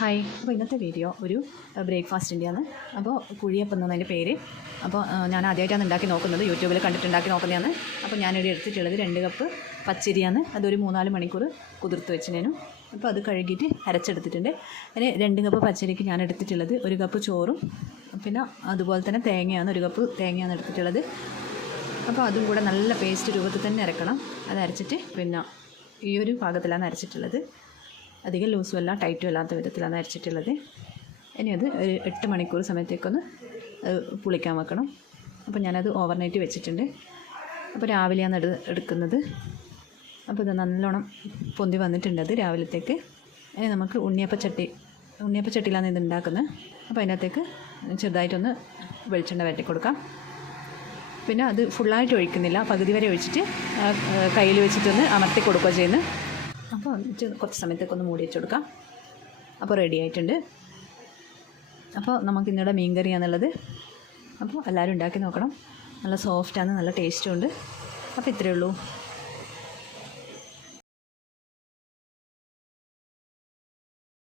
Hi അപ്പോൾ ഇന്നത്തെ video ഒരു ബ്രേക്ക്ഫാസ്റ്റിന്റെയാണ് അപ്പോൾ കുഴിയപ്പം എന്നതിന്റെ പേര്. അപ്പോൾ ഞാൻ ആദ്യമായിട്ടാണ് ഉണ്ടാക്കി നോക്കുന്നത്. യൂട്യൂബിൽ കണ്ടിട്ട് ഉണ്ടാക്കി നോക്കുന്നതാണ്. അപ്പോൾ ഞാനിവിടെ എടുത്തിട്ടുള്ളത് രണ്ട് കപ്പ് പച്ചരിയാണ്. അതൊരു മൂന്നാൽ മണിക്കൂർ കുതിർത്ത് വെച്ചിനേനും. അപ്പോൾ അത് കഴുകിയിട്ട് അരച്ചെടുത്തിട്ടുണ്ട്. അതിന് രണ്ട് കപ്പ് പച്ചരിക്ക് ഞാൻ എടുത്തിട്ടുള്ളത് ഒരു കപ്പ് ചോറും പിന്നെ അതുപോലെ തന്നെ തേങ്ങയാണ് ഒരു കപ്പ് തേങ്ങയാണ് എടുത്തിട്ടുള്ളത്. അപ്പോൾ അതും കൂടെ നല്ല പേസ്റ്റ് രൂപത്തിൽ തന്നെ അരക്കണം. അത് അരച്ചിട്ട് പിന്നെ ഈ ഒരു പാകത്തിലാണ് അരച്ചിട്ടുള്ളത്. അധികം ലൂസും അല്ല ടൈറ്റും അല്ലാത്ത വിധത്തിലാണ് അരച്ചിട്ടുള്ളത്. ഇനി അത് ഒരു എട്ട് മണിക്കൂർ സമയത്തേക്കൊന്ന് പുളിക്കാൻ വെക്കണം. അപ്പോൾ ഞാനത് ഓവർനൈറ്റ് വെച്ചിട്ടുണ്ട്. അപ്പോൾ രാവിലെയാണ് എടു എടുക്കുന്നത്. അപ്പോൾ ഇത് നല്ലോണം പൊന്തി വന്നിട്ടുണ്ട് അത് രാവിലത്തേക്ക്. ഇനി നമുക്ക് ഉണ്ണിയപ്പച്ചട്ടി ഉണ്ണിയപ്പച്ചട്ടിയിലാണ് ഇത് ഉണ്ടാക്കുന്നത്. അപ്പോൾ അതിനകത്തേക്ക് ചെറുതായിട്ടൊന്ന് വെളിച്ചെണ്ണ വരട്ടി കൊടുക്കാം. പിന്നെ അത് ഫുള്ളായിട്ട് ഒഴിക്കുന്നില്ല പകുതി വരെ ഒഴിച്ചിട്ട് കയ്യിൽ വെച്ചിട്ടൊന്ന് അമർത്തി കൊടുക്കുക ചെയ്യുന്നത്. അപ്പോൾ കുറച്ച് സമയത്തേക്ക് ഒന്ന് മൂടി വെച്ച് കൊടുക്കാം അപ്പോൾ റെഡി ആയിട്ടുണ്ട്. അപ്പോൾ നമുക്ക് ഇന്നിവിടെ മീൻ കറിയാന്നുള്ളത്. അപ്പോൾ എല്ലാവരും ഉണ്ടാക്കി നോക്കണം. നല്ല സോഫ്റ്റാണ് നല്ല ടേസ്റ്റും ഉണ്ട്. അപ്പോൾ ഇത്രയേ ഉള്ളൂ.